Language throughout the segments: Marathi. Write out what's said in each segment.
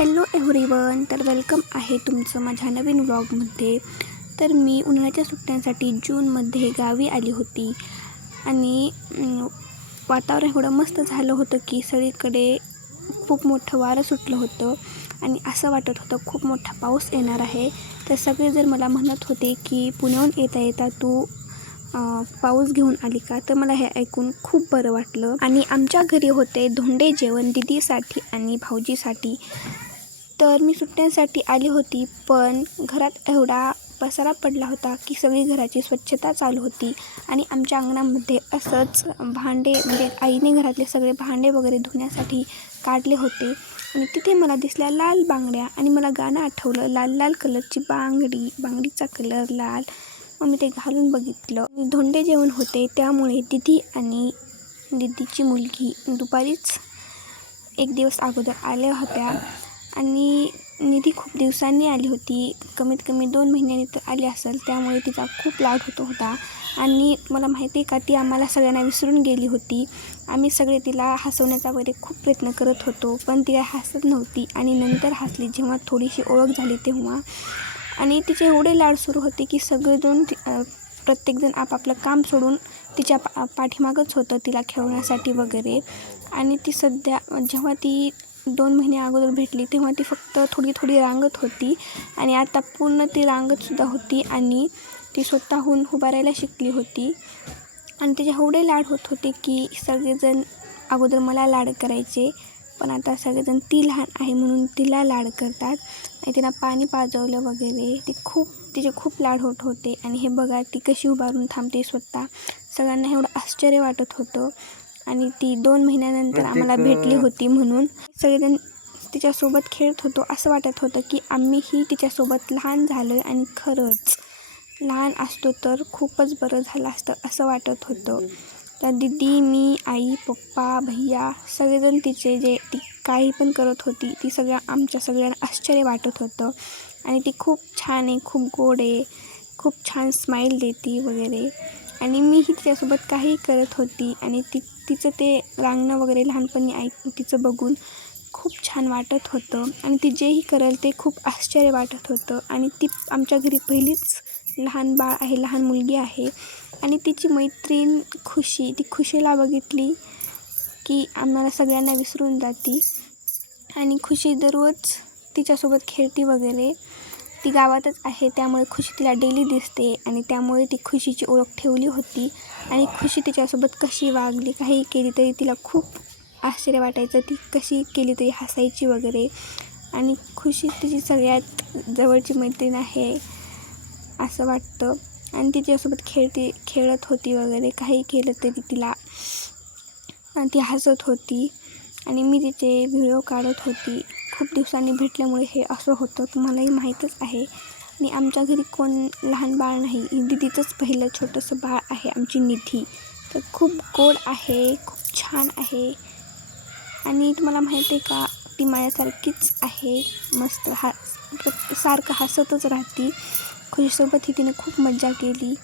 हॅलो एव्हरीवन, तर वेलकम आहे तुमचं माझ्या नवीन व्लॉगमध्ये. तर मी उन्हाळ्याच्या सुट्ट्यांसाठी जूनमध्ये गावी आली होती आणि वातावरण एवढं मस्त झालं होतं की सगळीकडे खूप मोठं वारं सुटलं होतं आणि असं वाटत होतं खूप मोठा पाऊस येणार आहे. तर सगळेजण मला म्हणत होते की पुण्याहून येता येता तू पाऊस घेऊन आली का. तर मला हे ऐकून खूप बरं वाटलं. आणि आमच्या घरी होते धोंडे जेवण दीदीसाठी आणि भाऊजीसाठी. तर मी सुट्ट्यांसाठी आली होती, पण घरात एवढा पसारा पडला होता की सगळी घराची स्वच्छता चालू होती आणि आमच्या अंगणामध्ये असंच भांडे म्हणजे आईने घरातले सगळे भांडे वगैरे धुण्यासाठी काढले होते आणि तिथे मला दिसल्या लाल बांगड्या आणि मला गाणं आठवलं, लाल लाल कलरची बांगडी, बांगडीचा कलर लाल. मग मी ते घालून बघितलं. धोंडे जेवण होते त्यामुळे दीदी आणि दीदीची मुलगी दुपारीच एक दिवस अगोदर आल्या होत्या आणि निधी खूप दिवसांनी आली होती, कमीत कमी 2 महिन्यांनी तर आली असेल. त्यामुळे तिचा खूप लाड होता आणि मला माहिती आहे का, ती आम्हाला सगळ्यांना विसरून गेली होती. आम्ही सगळे तिला हसवण्याचा वगैरे खूप प्रयत्न करत होतो, पण ती हसत नव्हती आणि नंतर हसली जेव्हा थोडीशी ओळख झाली तेव्हा. आणि तिचे एवढे लाड सुरू होते की सगळेजण प्रत्येकजण आपापलं काम सोडून तिच्या पाठीमागच होतं तिला खेळवण्यासाठी वगैरे. आणि ती सध्या जेव्हा ती 2 महिने अगोदर भेटली तेव्हा ती फक्त थोडी थोडी रांगत होती आणि आता पूर्ण ती रांगतसुद्धा होती आणि ती स्वतःहून उभारायला शिकली होती. आणि तिचे एवढे लाड होत होते की सगळेजण अगोदर मला लाड करायचे, पण आता सगळेजण ती लहान आहे म्हणून तिला लाड करतात आणि तिला पाणी पाजवलं वगैरे. तिचे खूप लाड होत होते. आणि हे बघा ती कशी उभारून थांबते स्वतः. सगळ्यांना एवढं आश्चर्य वाटत होतं. आणि ती 2 महिन्यानंतर आम्हाला भेटली होती म्हणून सगळेजण तिच्यासोबत खेळत होतो. असं वाटत होतं की आम्हीही तिच्यासोबत लहान झालो आहे आणि खरंच लहान असतो तर खूपच बरं झालं असतं असं वाटत होतं. तर दीदी, मी, आई, पप्पा, भैया सगळेजण ती काही पण करत होती ती आमच्या सगळ्यांना आश्चर्य वाटत होतं. आणि ती खूप छान आहे, खूप गोड आहे, खूप छान स्माईल देती वगैरे. आणि मीही तिच्यासोबत काही करत होती आणि तिचं ते रांगणं वगैरे लहानपणी तिचं बघून खूप छान वाटत होतं. आणि ती जेही करेल ते खूप आश्चर्य वाटत होतं. आणि ती आमच्या घरी पहिलीच लहान बाळ आहे, लहान मुलगी आहे. आणि तिची मैत्रीण खुशी, ती खुशीला बघितली की आम्हाला सगळ्यांना विसरून जाती. आणि खुशी दररोज तिच्यासोबत खेळती वगैरे. ती गावातच आहे त्यामुळे खुशी तिला डेली दिसते आणि त्यामुळे ती खुशीची ओळख ठेवली होती. आणि खुशी तिच्यासोबत कशी वागली, काही केली तरी तिला खूप आश्चर्य वाटायचं. ती कशी केली तरी हसायची वगैरे. आणि खुशी तिची सगळ्यात जवळची मैत्रीण आहे असं वाटतं. आणि तिच्यासोबत खेळत होती वगैरे. काही केलं तरी ती हसत होती आणि मी तिचे व्हिडिओ काढत होती. खूप दिवसांनी भेटल्यामुळे हे असं होतं, तुम्हालाही माहीतच आहे. आणि आमच्या घरी कोण लहान बाळ नाही, दीदीचंच पहिलं छोटंसं बाळ आहे आमची निधी. तर खूप गोड आहे, खूप छान आहे. आणि तुम्हाला माहिती आहे का, ती माझ्यासारखीच आहे, मस्त सारखं हसतच राहते. खुशीसोबतही तिने खूप मज्जा केली.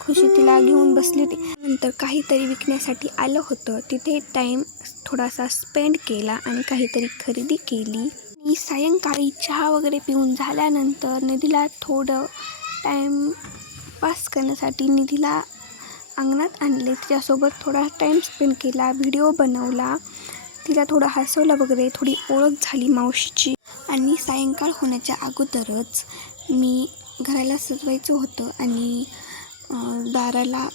खुशी तिला घेऊन बसली होती. नंतर काहीतरी विकण्यासाठी आलं होतं, तिथे टाईम थोडासा स्पेंड केला आणि काहीतरी खरेदी केली. आणि सायंकाळी चहा वगैरे पिऊन झाल्यानंतर निधीला थोडं टाईमपास करण्यासाठी निधीला अंगणात आणले. तिच्यासोबत थोडा टाईम स्पेंड केला, व्हिडिओ बनवला, तिला थोडं हसवलं वगैरे, थोडी ओळख झाली मावशीची. आणि सायंकाळ होण्याच्या अगोदरच मी घराला सजवायचं होतं आणि दाराला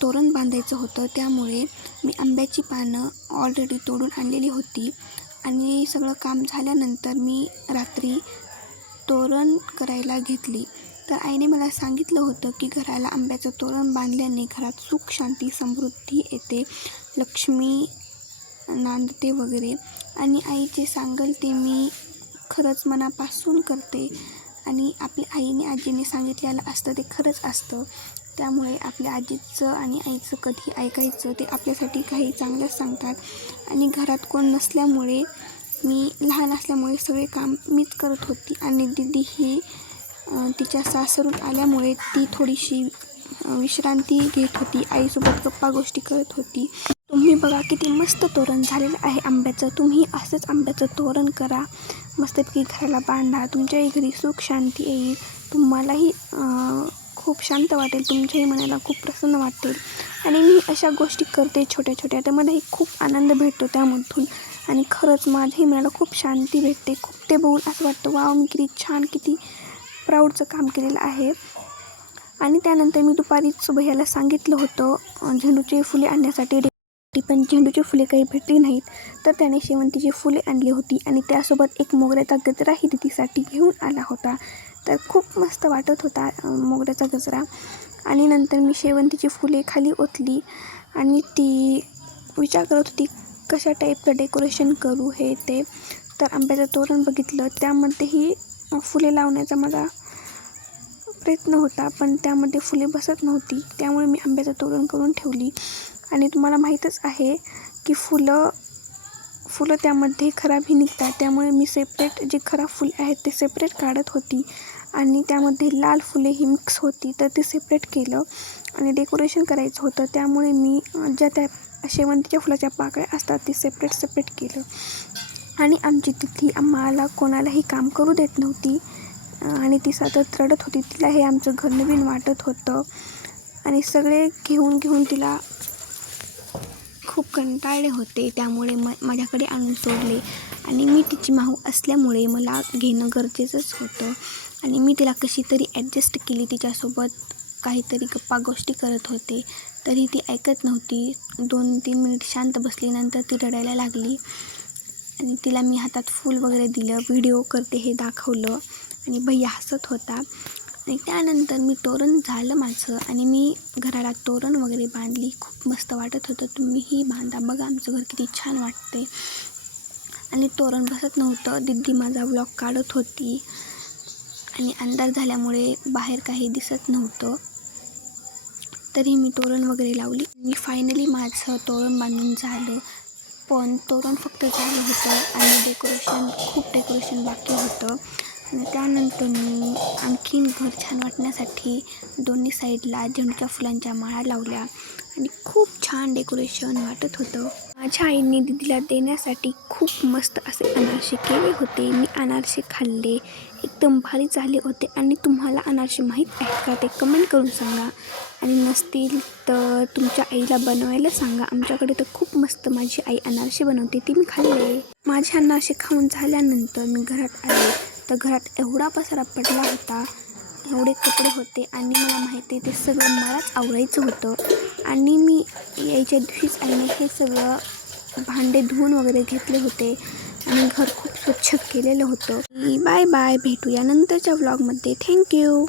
तोरण बांधायचं होतं. त्यामुळे मी आंब्याची पानं ऑलरेडी तोडून आणलेली होती. आणि सगळं काम झाल्यानंतर मी रात्री तोरण करायला घेतली. तर आईने मला सांगितलं होतं की घराला आंब्याचं तोरण बांधल्याने घरात सुख, शांती, समृद्धी येते, लक्ष्मी नांदते वगैरे. आणि आईचे सांगेल ते मी खरंच मनापासून करते. आणि आपल्या आईने आजीने सांगितलेलं असतं ते खरंच असतं. त्यामुळे आपल्या आजीचं आणि आईचं कधी ऐकायचं, ते आपल्यासाठी काही चांगलंच सांगतात. आणि घरात कोण नसल्यामुळे, मी लहान असल्यामुळे सगळे काम मीच करत होती. आणि दीदी ही तिच्या सासरून आल्यामुळे ती थोडीशी विश्रांती घेत होती, आईसोबत गप्पा गोष्टी करत होती. तुम्ही बघा किती मस्त तोरण झालेलं आहे आंब्याचं. तुम्ही असंच आंब्याचं तोरण करा, मस्तपैकी घराला बांधा. तुमच्याही घरी सुख शांती येईल. तुम्हालाही खूप शांत वाटेल, तुमच्याही मनाला खूप प्रसन्न वाटेल. आणि मी अशा गोष्टी करते छोट्या छोट्या, तर मलाही खूप आनंद भेटतो त्यामधून. आणि खरंच माझ्याही मनाला खूप शांती भेटते. खूप ते बघून असं वाटतं, वाव, मी किती छान, किती प्राऊडचं काम केलेलं आहे. आणि त्यानंतर मी दुपारीच भैयाला सांगितलं होतं झेंडूची फुले आणण्यासाठी, पण झेंडूची फुले काही भेटली नाहीत. तर त्याने शेवंतीची फुले आणली होती आणि त्यासोबत एक मोगऱ्याचा गजराही दिदीसाठी घेऊन आला होता. तर खूप मस्त वाटत होता मोगऱ्याचा गजरा. आणि नंतर मी शेवंतीची फुले खाली ओतली आणि ती विचार करत होती कशा टाईपचं डेकोरेशन करू हे ते. तर आंब्याचं तोरण बघितलं, त्यामध्येही फुले लावण्याचा माझा प्रयत्न होता, पण त्यामध्ये फुले बसत नव्हती. त्यामुळे मी आंब्याचं तोरण करून ठेवली. आणि तुम्हाला माहीतच आहे की फुलं त्यामध्ये खराबही निघतात. त्यामुळे मी सेपरेट जे खराब फुले आहेत ते सेपरेट काढत होती आणि त्यामध्ये लाल फुलेही मिक्स होती, तर ते सेपरेट केलं. आणि डेकोरेशन करायचं होतं, त्यामुळे मी ज्या त्या शेवंतीच्या फुलाच्या पाकळ्या असतात ते सेपरेट केलं. आणि आमची तिथली आम्हाला कोणालाही काम करू देत नव्हती आणि ती सतत रडत होती. तिला हे आमचं घर नवीन वाटत होतं आणि सगळे घेऊन तिला खूप कंटाळले होते. त्यामुळे माझ्याकडे आणून सोडले. आणि मी तिची माहू असल्यामुळे मला घेणं गरजेचंच होतं. आणि मी तिला कशी तरी ॲडजस्ट केली, तिच्यासोबत काहीतरी गप्पा गोष्टी करत होते, तरी ती ऐकत नव्हती. 2-3 मिनिट शांत बसली, नंतर ती रडायला लागली. आणि तिला मी हातात फूल वगैरे दिलं, व्हिडिओ करते हे दाखवलं आणि भैया हसत होता. आणि त्यानंतर मी तोरण झालं माझं आणि मी घराला तोरण वगैरे बांधली. खूप मस्त वाटत होतं. तुम्हीही बांधा, बघा आमचं घर किती छान वाटते. आणि तोरण बसत नव्हतं. दिदी माझा व्लॉग काढत होती आणि अंधार झाल्यामुळे बाहेर काही दिसत नव्हतं, तरी मी तोरण वगैरे लावली. मी फायनली माझं तोरण बांधून झालं, पण तोरण फक्त झालं होतं आणि खूप डेकोरेशन बाकी होतं. आणि त्यानंतर मी आणखीन घर छान वाटण्यासाठी दोन्ही साईडला झेंडूच्या फुलांच्या माळा लावल्या आणि खूप छान डेकोरेशन वाटत होतं. माझ्या आईने दीदीला देण्यासाठी खूप मस्त असे अनारसे केले होते. मी अनारसे खाल्ले, एकदम भारी झाले होते. आणि तुम्हाला अनारसे माहीत आहेत का ते कमेंट करून सांगा. आणि नसतील तर तुमच्या आईला बनवायला सांगा. आमच्याकडे तर खूप मस्त माझी आई अनारसे बनवते, ते मी खाल्ले. माझे अनारसे खाऊन झाल्यानंतर मी घरात आले, तर घरात एवढा पसारा पडला होता, एवढे कपडे होते आणि मला माहिती आहे ते सगळं मलाच आवरायचं होतं. आणि मी यायच्या दिवशीच आईने हे सगळं भांडे धुवून वगैरे घेतले होते आणि घर खूप स्वच्छ केलेलं होतं. बाय बाय, भेटूया नंतरच्या व्लॉगमध्ये. थँक्यू.